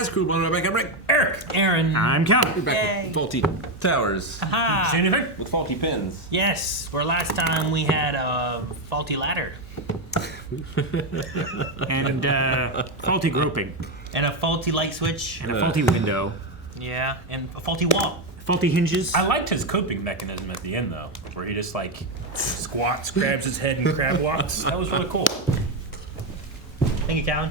cast crew, Rebecca, Rick, Eric, Aaron. I'm Calvin. We're back with Fawlty Towers. Aha. See anything? With faulty pins. Yes, where last time we had a faulty ladder. And faulty groping. And a faulty light switch. And a faulty window. Yeah, and a faulty wall. Faulty hinges. I liked his coping mechanism at the end, though, where he just, like, squats, grabs his head, and crab walks. That was really cool. Thank you, Calvin.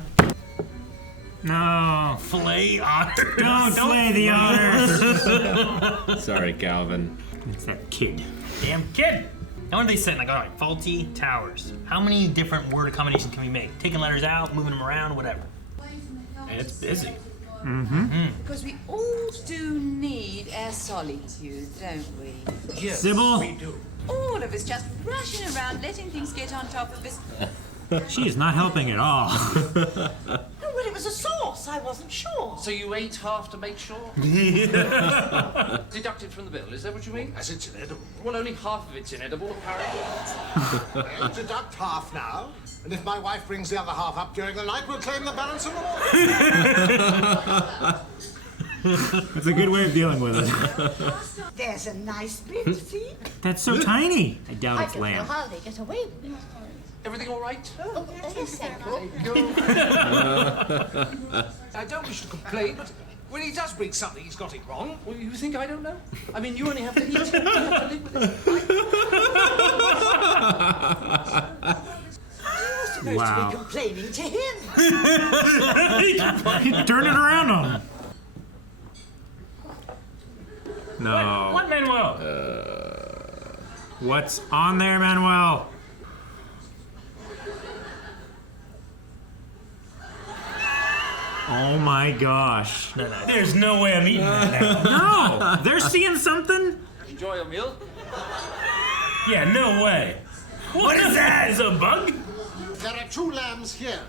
No. Flay otters. Don't slay the otters. Sorry, Calvin. It's that kid. Damn kid. Now what are they saying? Like, all right, Fawlty Towers. How many different word combinations can we make? Taking letters out, moving them around, whatever. And it's busy. Because we all do need our solitude, don't we? Yes, Sybil? we do. All of us just rushing around, letting things get on top of us. She is not helping at all. Oh, well, it was a sauce. I wasn't sure. So you ate half to make sure? Deducted from the bill, is that what you mean? As it's inedible. Well, only half of it's inedible, apparently. I'll deduct half now, and if my wife brings the other half up during the night, we'll claim the balance in the morning. That's a good way of dealing with it. There's a nice bit, see? That's so tiny. I doubt I it's don't know lamb. how they get away with it. Everything all right? Oh, yes, thank you. I don't wish to complain, but when he does bring something, he's got it wrong. Well, you think I don't know? I mean, you only have to eat. You have to live with it. You're supposed Wow. to be complaining to him. Turn it around on him. No. What, Manuel? What's on there, Manuel? Oh my gosh. No, there's no way I'm eating that now. No! They're seeing something? Enjoy your meal. Yeah, no way. What is that? Is it a bug? There are 2 lambs here.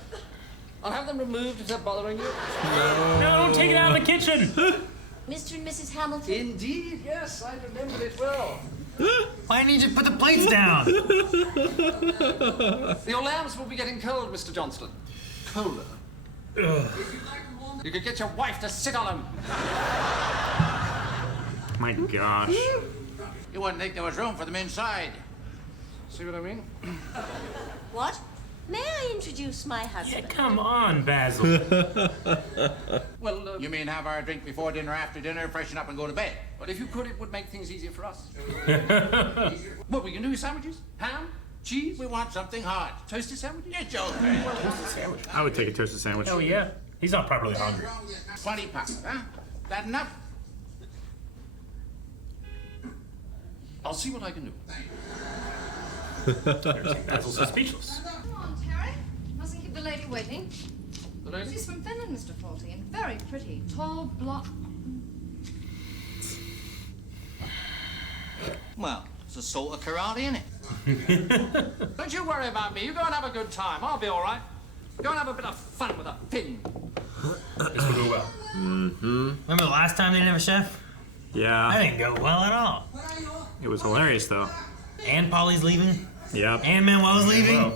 I'll have them removed if they're bothering you. No, don't take it out of the kitchen. Mr. and Mrs. Hamilton. Indeed, yes, I remember it well. Why didn't you just put the plates down? Your lambs will be getting cold, Mr. Johnston. Cola. You could get your wife to sit on them. My gosh. You wouldn't think there was room for them inside. See what I mean? What? May I introduce my Yeah, husband? come on, Basil. Well, You mean have our drink before dinner, after dinner, freshen up and go to bed? but if you could, it would make things easier for us. What, we can do sandwiches? Ham? Cheese? We want something hot. Toasted sandwiches? It's okay. I would take a toasted sandwich. Oh, yeah. He's not properly hungry. 20 pounds, huh? That enough? I'll see what I can do. Basil's so speechless. Come on, Terry. Mustn't keep the lady waiting. The lady? She's from Finland, Mr. Fawlty, and very pretty. Tall, blonde. Well, it's a sort of karate, isn't it? Don't you worry about me. You go and have a good time. I'll be all right. Go and have a bit of fun with a pin. This will go well. Remember the last time they didn't have a chef? That Yeah. didn't go well at all. It was hilarious, though. And Polly's leaving. Yep. And Manuel's leaving.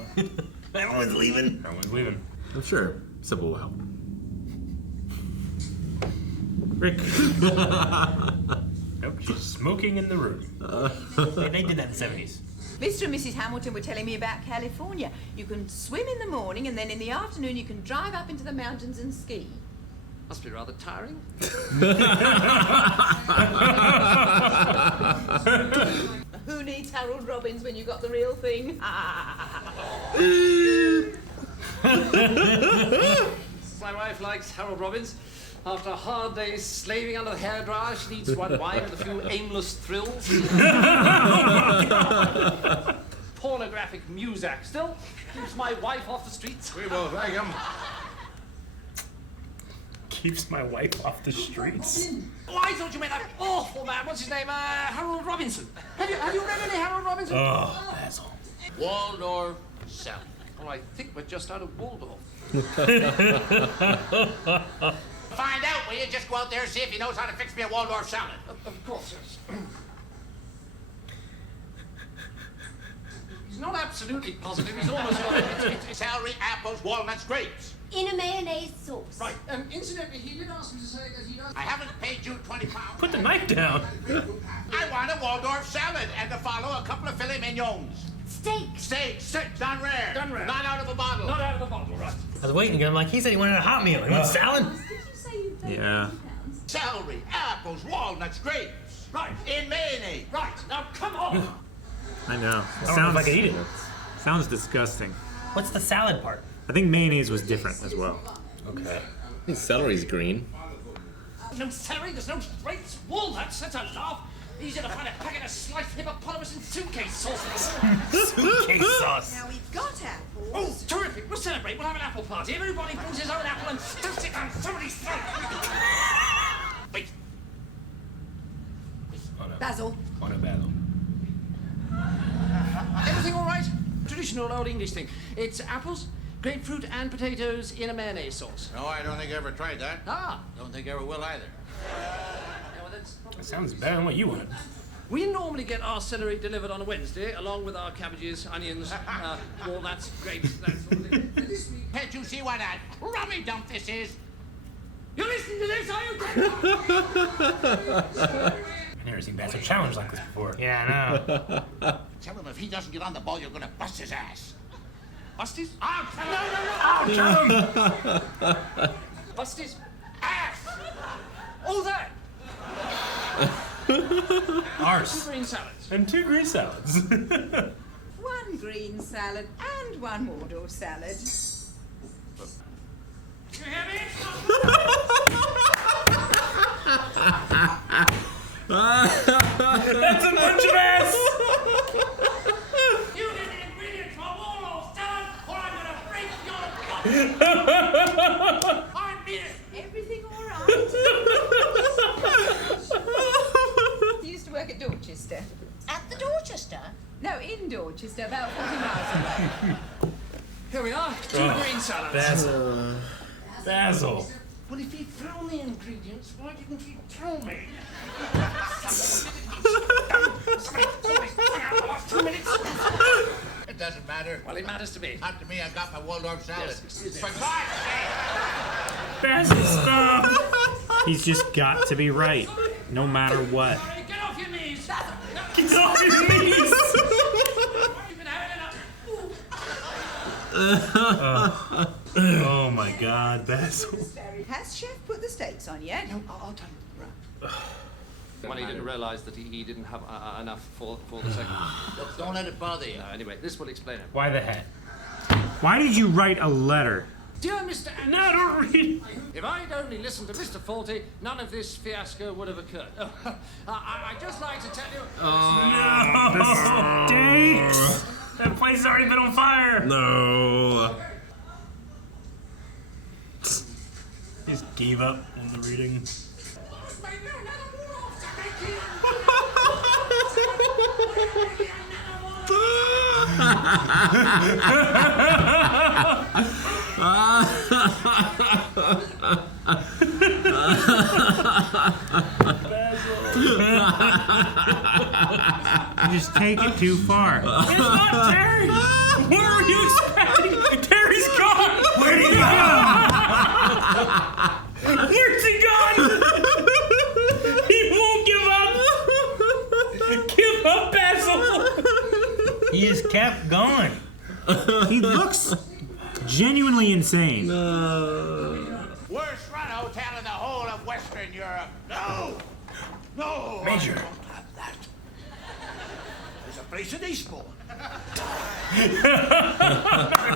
Everyone's leaving. Everyone's leaving. I'm sure Sybil will help. Rick. Nope, she's smoking in the room. They did that in the 70s. Mr. and Mrs. Hamilton were telling me about California. You can swim in the morning, and then in the afternoon you can drive up into the mountains and ski. Must be rather tiring. Who needs Harold Robbins when you got the real thing? My wife likes Harold Robbins. After a hard day's slaving under the hairdryer, she needs one wine with a few aimless thrills. Pornographic muzak. Still keeps my wife off the streets. We will drag him. Keeps my wife off the streets. Oh, I thought you meant that awful man. What's his name? Harold Robinson. Have you read any Harold Robinson? Oh, Basil. Waldorf Salad. Well, I think we're just out of Waldorf. Find out, will you? Just go out there and see if he knows how to fix me a Waldorf salad. Of course, yes. He's not absolutely positive. He's almost got it. Celery, apples, walnuts, grapes. in a mayonnaise sauce. Right. Incidentally, he did ask me to say that he does. I haven't paid you £20. Put the knife down. I want a Waldorf salad and to follow a couple of filet mignons. Steak. Steak, done rare. Done rare. Not out of a bottle. Not out of the bottle, right. I was waiting. I'm like, he said he wanted a hot meal. You want salad? Yeah. Celery, apples, walnuts, grapes. Right. In mayonnaise. Right. Now, come on. I know. I don't know if I can eat it. Sounds disgusting. What's the salad part? I think mayonnaise was different as well. Okay. I think celery's green. No celery, there's no grapes, walnuts, that's a laugh. Easier to find a packet of sliced hippopotamus and suitcase sauce. Suitcase sauce. Now we've got apples. Oh, terrific. We'll celebrate. We'll have an apple party. Everybody brings his own apple and stuffs it down somebody's throat. Wait. Basil. On a battle. Everything all right? Traditional old English thing. It's apples, grapefruit, and potatoes in a mayonnaise sauce. No, I don't think I ever tried that. Ah. Don't think I ever will either. That sounds better than what you wanted. We normally get our celery delivered on a Wednesday, along with our cabbages, onions, walnuts, grapes, that sort of thing. And this week... Can't you see what a rummy dump this is? You're listening to this, are you? I've never seen Basil challenge like this before. Yeah, I know. Tell him if he doesn't get on the ball, you're gonna bust his ass. Bust his... I'll tell him. Bust his ass. All that. Ours. 2 green salads. And 2 green salads. 1 green salad and 1 Waldorf salad. You hear me? That's a bunch of ass! You get the ingredients for a Waldorf salad, or I'm gonna break your gut. I mean it. Everything all right? He used to work at Dorchester. At the Dorchester? No, in Dorchester, about 40 miles away. Here we are. 2 green salads. Basil. Basil. Well, if you'd thrown the ingredients, why didn't you tell me? It doesn't matter. Well, it matters to me. Not to me, I got my Waldorf salad. Yes, excuse me. For God's sake! Basil, stop! He's just got to be right, no matter what. Sorry, get off your knees. Get off your knees! You've been having enough. Oh my God, Basil. Has Chef put the steaks on yet? No, I'll tell you. Well, he didn't realise that he didn't have enough for the second. Look, don't let it bother you. Anyway, this will explain it. Why the hat? Why did you write a letter? Dear Mr. Anderson, No, don't read. if I'd only listened to Mr. Fawlty, none of this fiasco would have occurred. I'd just like to tell you... The steaks! That place has already been on fire. No. Just gave up on the reading. You just take it too far. It's not Terry. Where were you expecting? Terry's gone. Where'd he go? Where's he gone? He won't give up. Give up, Basil. He just kept going. He looks genuinely insane. Worst run hotel in the whole of Western Europe. No! No! Major. I don't have that. There's a place in Eastbourne.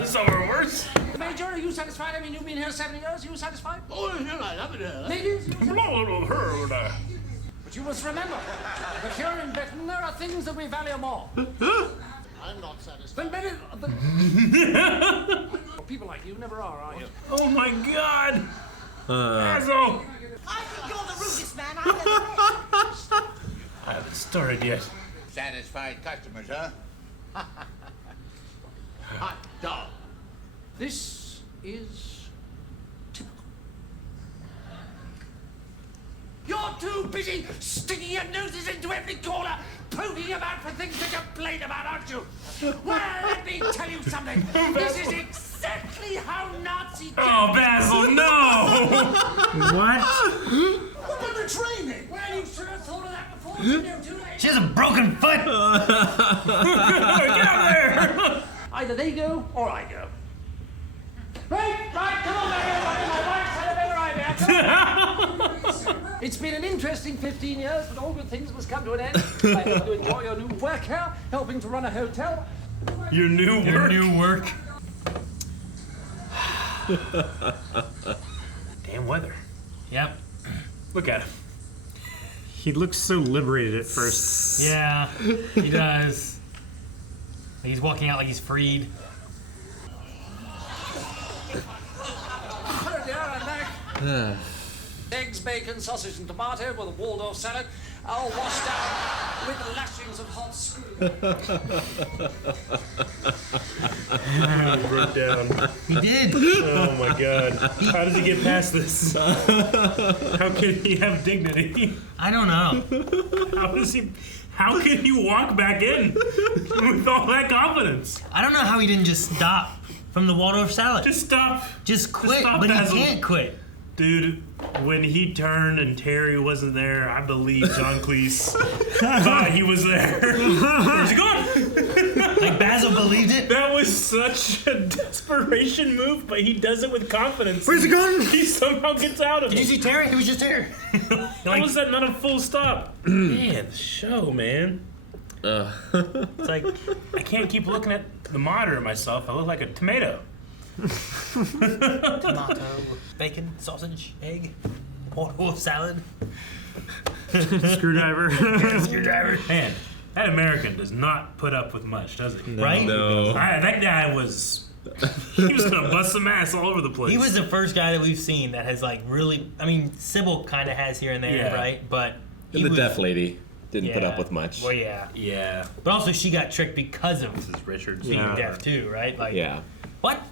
Somewhere worse. Major, are you satisfied? I mean, you've been here 7 years. Are you satisfied? Oh, yeah, I love it here. Ladies, but you must remember that here in Britain there are things that we value more. I'm not satisfied. Then many... People like you never are you? Oh my God. Basil. I think you're the rudest man I've ever met. I haven't started yet. Satisfied customers, huh? Hot dog. This is typical. You're too busy sticking your noses into every corner, poking about for things to complain about, aren't you? Well, let me tell you something. This is exactly exactly how Nazi Oh, Basil, no! What? What about the training? Well, you should have thought of that before you knew too late. She has a broken foot. Get out there! Either they go or I go. Right, come on, everybody. My wife's had a better idea. It's been an interesting 15 years, but all good things must come to an end. I hope you enjoy your new work here, helping to run a hotel. Your new work. Damn weather. Yep. Look at him. He looks so liberated at first. Yeah, he does. He's walking out like he's freed. Hello, dear, I'm back. Eggs, bacon, sausage, and tomato with a Waldorf salad, all washed down with the lashings of hot screw. Broke down. He did. Oh my god. How does he get past this? How can he have dignity? I don't know. How can you walk back in with all that confidence? I don't know how he didn't just stop from the Waldorf Salad. Just stop. Just quit, stop, but Basil. he can't quit. Dude, when he turned and Terry wasn't there, I believe John Cleese thought he was there. Where's he going? Like Basil believed it. That was such a desperation move, but he does it with confidence. Where's he going? He somehow gets out of Did you it. see Terry? He was just there. How was that not a full stop? Man, the show, man. It's like, I can't keep looking at the monitor of myself. I look like a tomato. tomato, bacon, sausage, egg, Waldorf salad, Screwdriver. screwdriver. Man, that American does not put up with much, does he? Right? No. That guy was... He was gonna bust some ass all over the place. He was the first guy that we've seen that has like really, I mean, Sybil kind of has here and there, Yeah. right? But he And the was, deaf lady didn't put yeah. up with much. Well, yeah. Yeah. But also she got tricked because of This is Richard's. being Yeah. deaf too, right? Like, Yeah. what?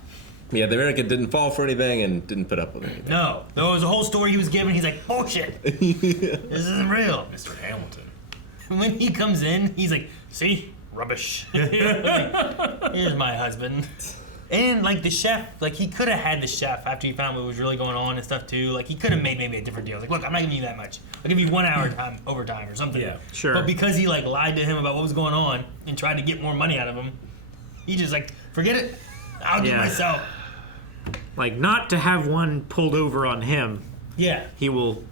Yeah, the American didn't fall for anything and didn't put up with anything. No. There was a whole story he was giving. He's like, bullshit. This isn't real. Mr. Hamilton. When he comes in, he's like, see? Rubbish. Like, here's my husband. And like the chef, like he could have had the chef after he found what was really going on and stuff too. Like he could have made maybe a different deal. Like, look, I'm not giving you that much. I'll give you 1 hour time overtime or something. Yeah, sure. But because he like lied to him about what was going on and tried to get more money out of him, he just like, forget it. I'll do it Yeah. myself. Like, not to have one pulled over on him. Yeah. He will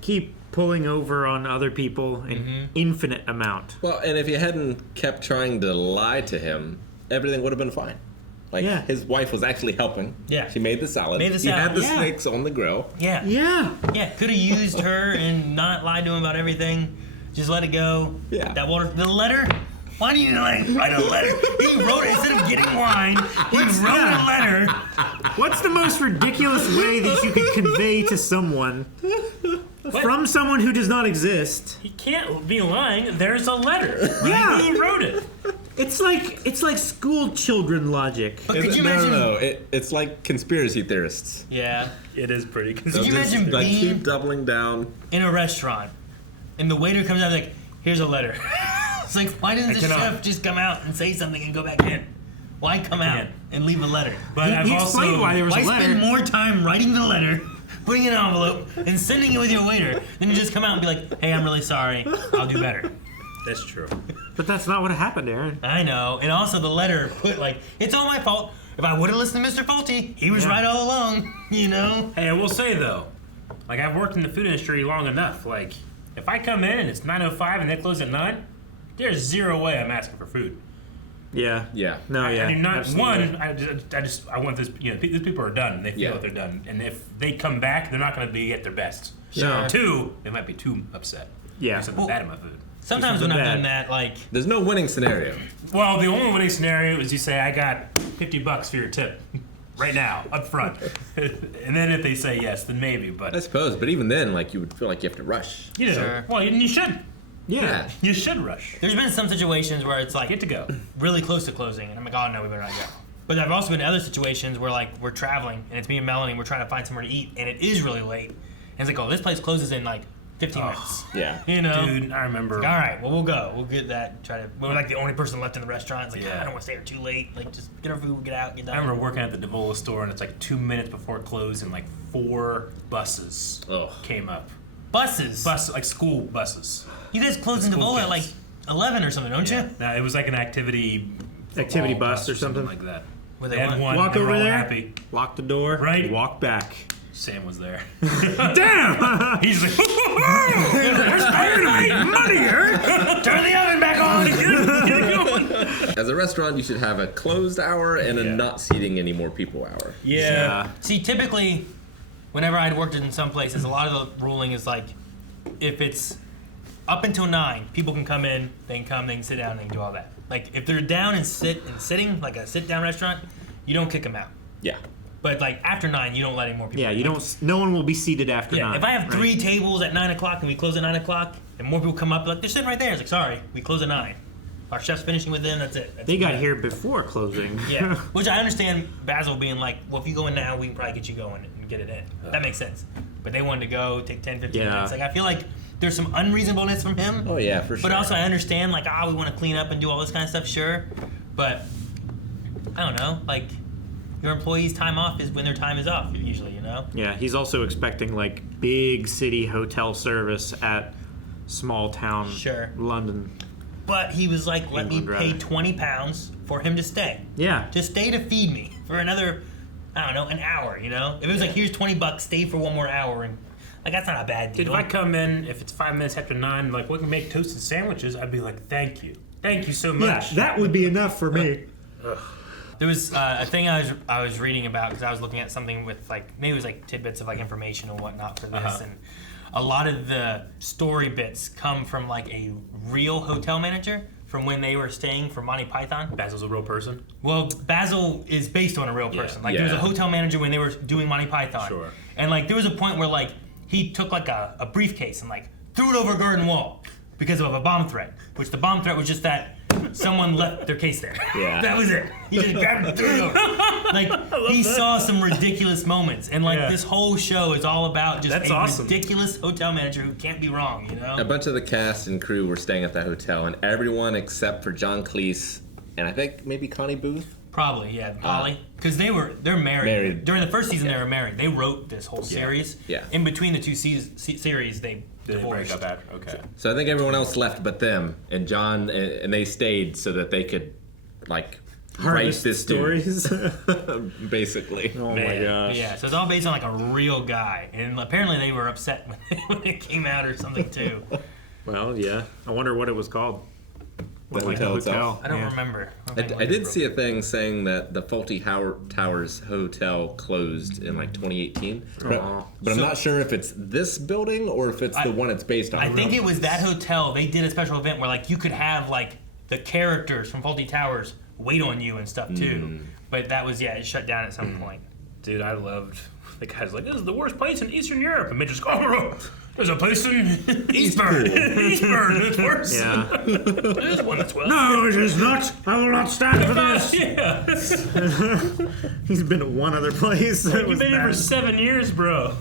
keep pulling over on other people an infinite amount. Well, and if you hadn't kept trying to lie to him, everything would have been fine. Like, Yeah. his wife was actually helping. Yeah. She made the salad. Made the He salad, had the yeah. snakes on the grill. Yeah. Yeah. Yeah. Could have used her and not lied to him about everything. Just let it go. Yeah. That water, the letter. Why do you like write a letter? He wrote it instead of getting wine. He wrote a letter. What's the most ridiculous way that you could convey to someone from someone who does not exist? He can't be lying. There's a letter. Right? Yeah. He wrote it. It's like school children logic. But could you no, imagine? no. It's like conspiracy theorists. Yeah. It is pretty Could you Just, imagine like, being keep doubling down. in a restaurant and the waiter comes out like, here's a letter. It's like, why doesn't the cannot. chef just come out and say something and go back in? Why come out can't. and leave a letter? But I've He also... explained why there was Why a letter. spend more time writing the letter, putting it in an envelope, and sending it with your waiter than to just come out and be like, hey, I'm really sorry. I'll do better. That's true. But that's not what happened, Aaron. I know. And also the letter put like, it's all my fault. If I would have listened to Mr. Fawlty, he was right all along, you know? Hey, I will say though, like I've worked in the food industry long enough. Like, if I come in and it's 9:05 and they close at 9, there's zero way I'm asking for food. Yeah. Yeah. No, yeah. I do not. absolutely. One, I want this. You know, these people are done. They feel Yeah. that they're done, and if they come back, they're not going to be at their best. Sure. Two, they might be too upset. Yeah. There's something bad in my food. Sometimes This when is I've bad. done that, like, There's no winning scenario. Well, the only winning scenario is you say, "I got $50 for your tip." Right now, up front. And then if they say yes, then maybe, but... I suppose, but even then, like, you would feel like you have to rush. You know, Sure. well, you should. Yeah. You should rush. there's been some situations where it's like Get to go. really close to closing, and I'm like, oh no, we better not go. But I've also been in other situations where like we're traveling, and it's me and Melanie, and we're trying to find somewhere to eat, and it is really late. And it's like, oh, this place closes in like 15 minutes. Yeah. You know? Dude, I remember. All right, well, we'll go. We'll get that. We're like the only person left in the restaurant. It's like, Yeah. I don't want to stay here too late. Like, just get our food, get out, get done. I remember working at the Devola store, and it's like 2 minutes before it closed, and like 4 buses came up. Buses? Like school buses. You guys closed in Devola at like 11 or something, don't you? No, it was like an activity bus or something like that. Where they had went? one. Walk they were over all there, happy. lock the door, Right. walk back. Sam was there. Damn! He's like, money here. Turn the oven back on. Get it going. As a restaurant, you should have a closed hour and a not seating any more people hour. Yeah. See, typically, whenever I'd worked in some places, a lot of the ruling is like, if it's up until 9, people can come in, they can sit down, they can do all that. Like, if they're down and sitting, like a sit-down restaurant, you don't kick them out. Yeah. But like after 9, you don't let any more people. Yeah, you don't. No one will be seated after 9. If I have 3 right? tables at 9 o'clock and we close at 9 o'clock, and more people come up, like they're sitting right there. It's like, sorry, we close at 9. Our chef's finishing with them. That's it. They got here before closing. Yeah, which I understand Basil being like, well, if you go in now, we can probably get you going and get it in. That makes sense. But they wanted to go, take 10, 15 minutes. Like, I feel like there's some unreasonableness from him. Oh, yeah, for sure. But also I understand, like, we want to clean up and do all this kind of stuff, sure. But, I don't know, like, your employees' time off is when their time is off, usually, you know? Yeah, he's also expecting, like, big city hotel service at small town London. But he was like, let me pay England, £20 for him to stay. Yeah. To stay to feed me for another, I don't know, an hour, you know? If it was like, here's $20, stay for 1 more hour, and like, that's not a bad deal. Dude, if I come in, if it's 5 minutes after 9, like, we can make toasted sandwiches, I'd be like, thank you. Thank you so much. Yeah, that would be enough for me. There was a thing I was reading about because I was looking at something with like maybe it was like tidbits of like information and whatnot for this, and a lot of the story bits come from like a real hotel manager from when they were staying for Monty Python. Basil's a real person? Well, Basil is based on a real person. Like there was a hotel manager when they were doing Monty Python. Sure. And like there was a point where like he took like a briefcase and like threw it over a garden wall because of a bomb threat, which the bomb threat was just that someone left their case there. Yeah. That was it. He just grabbed it and threw it over. Like, he saw some ridiculous moments. And, like, this whole show is all about just ridiculous hotel manager who can't be wrong, you know? A bunch of the cast and crew were staying at that hotel, and everyone except for John Cleese and I think maybe Connie Booth. Probably, yeah, Polly. Because they're married. During the first season, they were married. They wrote this whole series. Yeah. In between the two series, they divorced. Break up after? Okay. So I think everyone else left but them, and John, and they stayed so that they could, like, write this stories. Basically. Oh my gosh. Yeah, so it's all based on like a real guy, and apparently they were upset when it came out or something too. Well, yeah. I wonder what it was called. The hotel itself. I don't remember. I did see a thing saying that the Fawlty Towers hotel closed in like 2018, but I'm not sure if it's this building or if it's the one it's based on. I think it was that hotel. They did a special event where like you could have like the characters from Fawlty Towers wait on you and stuff too. But that was it shut down at some point. Dude, I loved the guy's like, this is the worst place in Eastern Europe, and Mitch just there's a place in Eastburn. Eastburn, it's worse. Yeah. There's one that's well. No, it is not. I will not stand for this. Yeah. He's been at one other place. You've been here for 7 years, bro.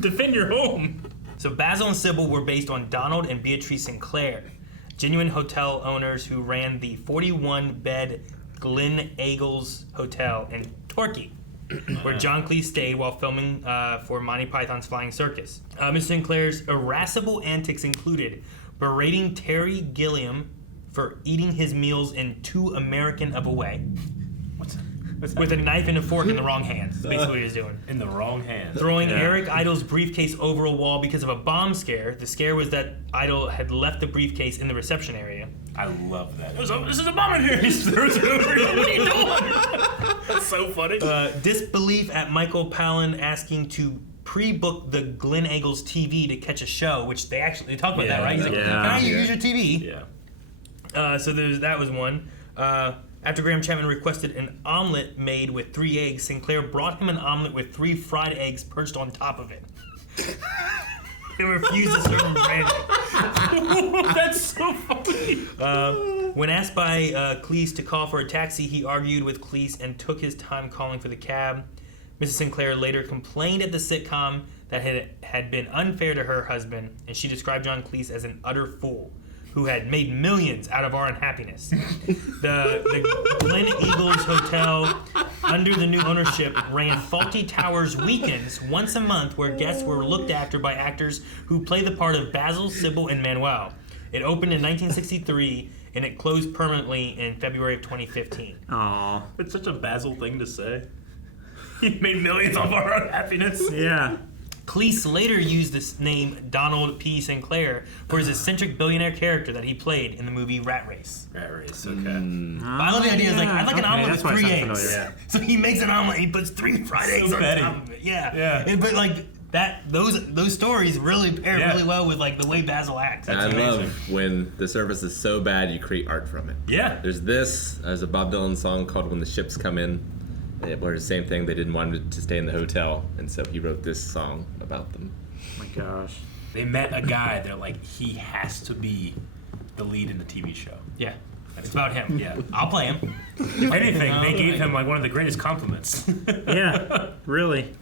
Defend your home. So Basil and Sybil were based on Donald and Beatrice Sinclair, genuine hotel owners who ran the 41-bed Glen Eagles Hotel in Torquay, where John Cleese stayed while filming for Monty Python's Flying Circus. Mr. Sinclair's irascible antics included berating Terry Gilliam for eating his meals in too American of a way. With a knife and a fork in the wrong hand. That's basically what he was doing. In the wrong hand. Throwing Eric Idle's briefcase over a wall because of a bomb scare. The scare was that Idle had left the briefcase in the reception area. I love that. This is a bomb in here. He throws it over. What are you doing? That's so funny. Disbelief at Michael Palin asking to pre-book the Glen Eagles TV to catch a show, which they talked about that, right? He's like, can I use your TV? Yeah. So that was one. After Graham Chapman requested an omelet made with 3 eggs, Sinclair brought him an omelet with 3 fried eggs perched on top of it. He refused to serve him branding. That's so funny. When asked by Cleese to call for a taxi, he argued with Cleese and took his time calling for the cab. Mrs. Sinclair later complained at the sitcom that had been unfair to her husband, and she described John Cleese as an utter fool who had made millions out of our unhappiness. The Glen Eagles Hotel, under the new ownership, ran Fawlty Towers weekends once a month where guests were looked after by actors who play the part of Basil, Sybil, and Manuel. It opened in 1963, and it closed permanently in February of 2015. Aww. It's such a Basil thing to say. He made millions off our unhappiness. Yeah. Cleese later used this name Donald P. Sinclair for his eccentric billionaire character that he played in the movie Rat Race. Rat Race, okay. But I love the idea. It's like, I'd like an omelet with 3 eggs. Yeah. So he makes an omelet, he puts 3 fried eggs on top of it. Yeah. But like those stories really pair really well with like the way Basil acts. I love when the service is so bad you create art from it. Yeah. There's a Bob Dylan song called When the Ships Come In, where the same thing, they didn't want him to stay in the hotel, and so he wrote this song about them. Oh my gosh. They met a guy, they're like, he has to be the lead in the TV show. Yeah. It's about him. Yeah. I'll play him. If anything, they gave him like one of the greatest compliments. Yeah, really.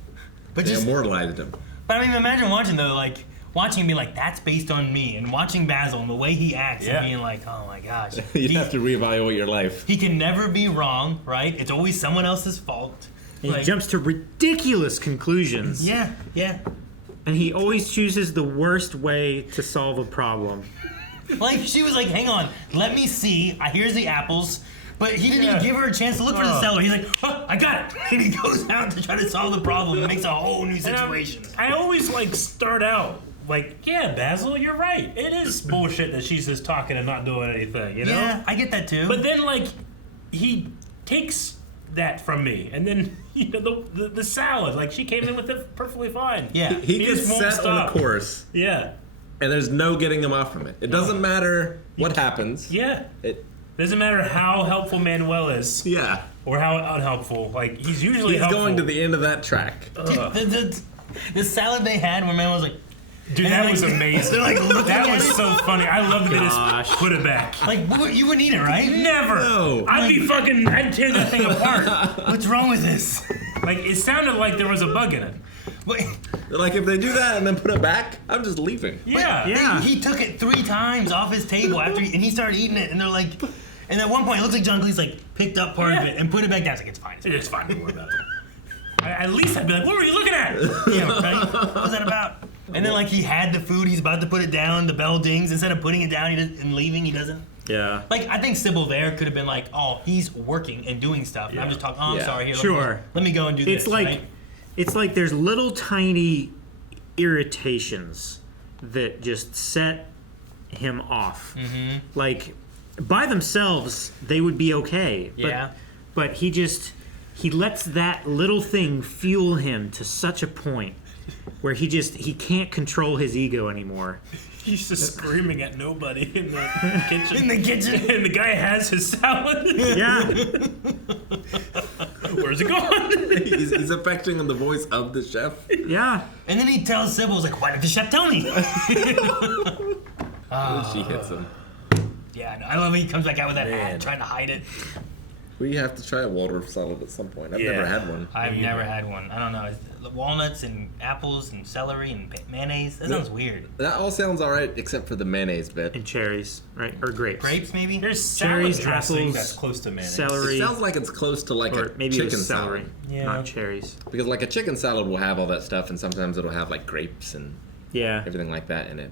But They just, immortalized him. but I mean, imagine watching him be like, that's based on me, and watching Basil and the way he acts and being like, oh my gosh. You'd have to reevaluate your life. He can never be wrong, right? It's always someone else's fault. And he jumps to ridiculous conclusions. Yeah. And he always chooses the worst way to solve a problem. Like, she was like, hang on, let me see. Here's the apples. But he didn't even give her a chance to look for the cellar. He's like, oh, I got it. And he goes out to try to solve the problem and makes a whole new situation. I always like start out like, yeah, Basil, you're right. It is bullshit that she's just talking and not doing anything, you know? Yeah, I get that too. But then like he takes that from me, and then the salad, like she came in with it perfectly fine. Yeah, He gets just won't set on a stop. course, Yeah, and there's no getting him off from it. It doesn't matter what happens. yeah. It, Doesn't matter how helpful Manuel is, yeah. or how unhelpful. Like he's usually He's helpful. going to the end of that track. The salad they had when man was like, Dude, and that like, was amazing. they're like looking that at was it. so funny. I love that they Gosh. just put it back. Like, you wouldn't eat it, right? Never. No. I'd tear that thing apart. What's wrong with this? Like, it sounded like there was a bug in it. Wait, Like, if they do that and then put it back, I'm just leaving. Yeah. Yeah. he took it 3 times off his table and he started eating it, and they're like, and at one point it looks like John Cleese like picked up part of it and put it back down. It's like, it's fine. It's fine. Don't worry about it. At least I'd be like, what were you looking at? Yeah, right? What was that about? And then like he had the food, he's about to put it down, the bell dings. Instead of putting it down and leaving, he doesn't. Yeah. Like, I think Sybil there could have been like, oh, he's working and doing stuff. And I'm just talking, oh, I'm Yeah. sorry, here, Sure. let me go and do this. It's like right? it's like there's little tiny irritations that just set him off. Mm-hmm. Like by themselves, they would be okay. Yeah. But he lets that little thing fuel him to such a point where he can't control his ego anymore. He's just screaming at nobody in the kitchen. In the kitchen. And the guy has his salad. Yeah. Where's it going? He's affecting the voice of the chef. Yeah. And then he tells Sybil, he's like, why did the chef tell me? She hits him. Yeah, I love when he comes back out with that hat trying to hide it. We have to try a Waldorf Salad at some point. I've Yeah. never had one. I've never had one. I don't know. It's walnuts and apples and celery and mayonnaise. That sounds weird. That all sounds all right, except for the mayonnaise bit. And cherries, right? Or grapes. Grapes, maybe? There's salad Cherries, dressing apples, that's close to mayonnaise. Celery. It sounds like it's close to like Or a maybe it chicken was celery, salad. not cherries. Because like a chicken salad will have all that stuff, and sometimes it'll have like grapes and Yeah. everything like that in it.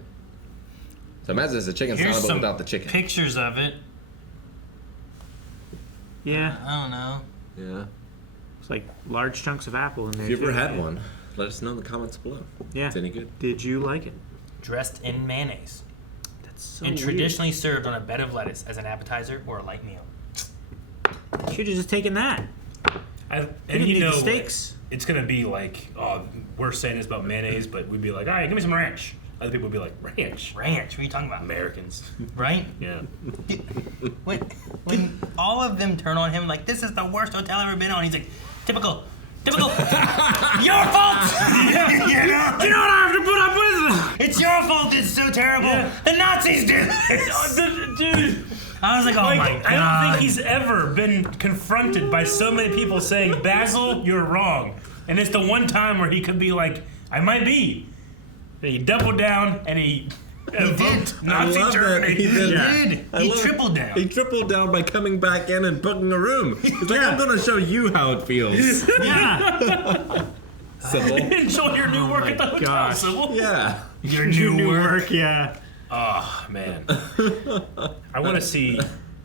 So imagine it's a chicken Here's salad but some without the chicken. pictures of it. Yeah. I don't know. Yeah. It's like large chunks of apple in there. If you ever too. had one, let us know in the comments below. Yeah. It's any good. Did you like it? Dressed in mayonnaise. That's so And weird. traditionally served on a bed of lettuce as an appetizer or a light meal. Should have just taken that. And didn't you need know, the steaks. it's going to be like, oh, we're saying this about mayonnaise, but we'd be like, all right, give me some ranch. Other people would be like, ranch? Ranch? What are you talking about? Americans. Right? Yeah. When all of them turn on him like, this is the worst hotel I've ever been on, he's like, typical. Your fault! You know what I have to put up with? It's your fault it's so terrible. Yeah. The Nazis did this. Dude. I was like, oh Like, my god. I don't think he's ever been confronted by so many people saying, Basil, you're wrong. And it's the one time where he could be like, I might be. And he doubled down and he did. Nazi Germany. He did. He tripled down. He tripled down by coming back in and booking a room. He's like, I'm going to show you how it feels. Yeah. Sybil. Enjoy your new work at the hotel, gosh. Sybil. Yeah. Your new work. Yeah. Oh, man. I want to see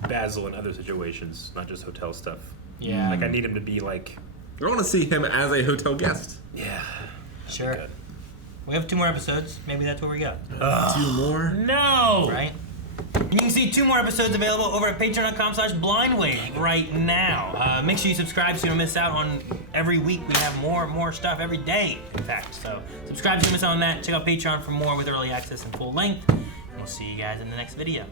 Basil in other situations, not just hotel stuff. Yeah. Like, I need him to be like... I want to see him as a hotel guest. Yeah. Sure. Good. We have 2 more episodes. Maybe that's where we go. 2 more? No! Right? And you can see 2 more episodes available over at patreon.com/blindwave right now. Make sure you subscribe so you don't miss out on every week. We have more stuff every day, in fact. So subscribe so you don't miss out on that. Check out Patreon for more with early access and full length. And we'll see you guys in the next video.